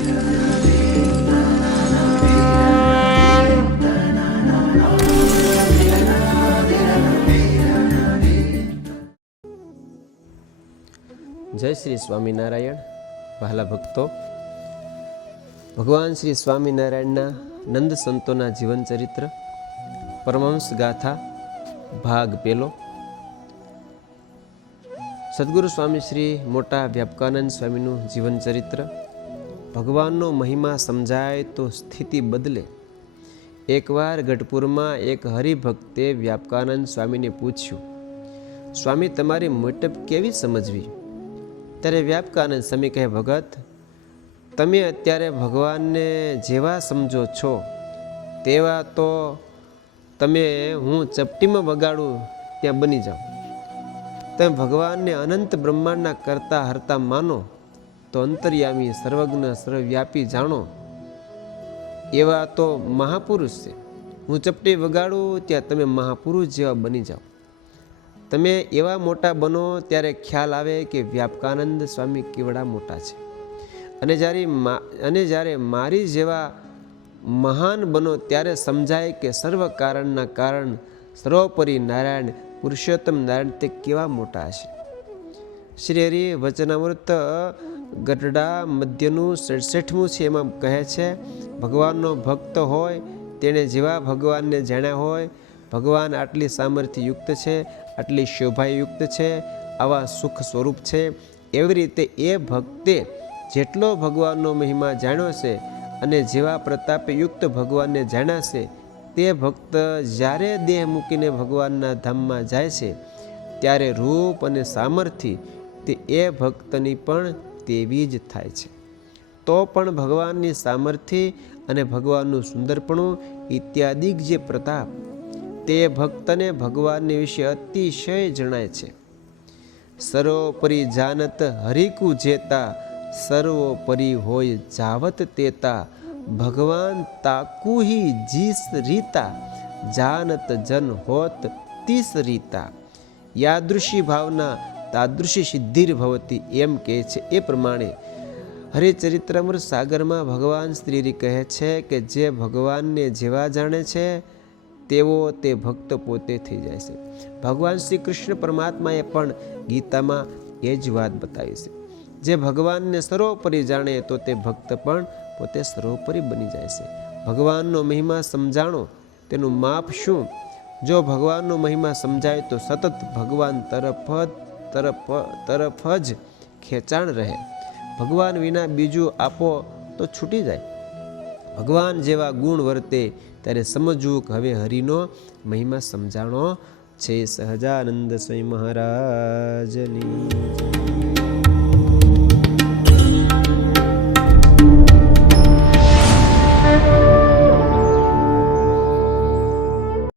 જય શ્રી સ્વામિનારાયણ. વહાલા ભક્તો, ભગવાન શ્રી સ્વામિનારાયણના નંદ સંતોના જીવન ચરિત્ર, પરમહંસ ગાથા, ભાગ પહેલો. સદગુરુ સ્વામી શ્રી મોટા વ્યાપકાનંદ સ્વામીનું જીવન ચરિત્ર. ભગવાનનો મહિમા સમજાય તો સ્થિતિ બદલે. એકવાર ગઢપુરમાં એક હરિભક્તે વ્યાપકાનંદ સ્વામીને પૂછ્યું, સ્વામી, તમારી મોટપ કેવી સમજવી? ત્યારે વ્યાપકાનંદ સ્વામી કહે, ભગત, તમે અત્યારે ભગવાનને જેવા સમજો છો તેવા તો તમે હું ચપટીમાં વગાડું ત્યાં બની જાઓ. તમે ભગવાનને અનંત બ્રહ્માંડના કરતા હરતા માનો તો અંતર્યામી, સર્વજ્ઞ, સર્વવ્યાપી જાણો એવા તો મહાપુરુષ છે. હું ચપટી વગાડું ત્યાં તમે મહાપુરુષ જેવા બની જાઓ. તમે એવા મોટા બનો ત્યારે ખ્યાલ આવે કે વ્યાપકાનંદ સ્વામી કેવડા મોટા છે. અને જ્યારે મારી જેવા મહાન બનો ત્યારે સમજાય કે સર્વ કારણના કારણ સર્વોપરી નારાયણ પુરુષોત્તમ નારાયણ તે કેવા મોટા હશે. શ્રી હરિ વચનામૃત ગઢડા મધ્યનું 67મું છે. એમાં કહે છે, ભગવાનનો ભક્ત હોય તેણે જેવા ભગવાનને જાણ્યા હોય, ભગવાન આટલી સામર્થ્ય યુક્ત છે, આટલી શોભાયુક્ત છે, આવા સુખ સ્વરૂપ છે, એવી રીતે એ ભક્તે જેટલો ભગવાનનો મહિમા જાણ્યો છે અને જેવા પ્રતાપે યુક્ત ભગવાનને જાણ્યા છે, તે ભક્ત જ્યારે દેહ મૂકીને ભગવાનના ધામમાં જાય છે ત્યારે રૂપ અને સામર્થ્ય તે એ ભક્તની પણ તેવી જ થાય છે. તો પણ ભગવાનની સામર્થ્ય અને ભગવાનનું સુંદરપણું ઇત્યાદિક જે પ્રતાપ તે ભક્તને ભગવાનને વિશે અતિશય જણાય છે. સર્વોપરી જાનત હરિકુ જેતા, સર્વોપરી હોય જાવત તેતા, ભગવાન તાકુહી જીસ રીતા, જાનત જન હોત તીસ રીતા. યાદૃશી ભાવના તાદૃશી સિદ્ધિર ભવતી, એમ કહે છે. એ પ્રમાણે હરિચરિત્રામૃત સાગરમાં ભગવાન શ્રી કહે છે કે જે ભગવાનને જેવા જાણે છે તેવો તે ભક્ત પોતે થઈ જાય છે. ભગવાન શ્રી કૃષ્ણ પરમાત્માએ પણ ગીતામાં એ જ વાત બતાવી છે. જે ભગવાનને સર્વોપરી જાણે તો તે ભક્ત પણ પોતે સર્વોપરી બની જાય છે. ભગવાનનો મહિમા સમજાણો તેનું માપ શું? જો ભગવાનનો મહિમા સમજાય તો સતત ભગવાન તરફ જ ખેંચાણ રહે. ભગવાન વિના બીજું આપો તો છૂટી જાય. ભગવાન જેવા ગુણ વર્તે ત્યારે સમજવું કે હવે હરિનો મહિમા સમજાણો છે. સહજાનંદ સ્વામી મહારાજની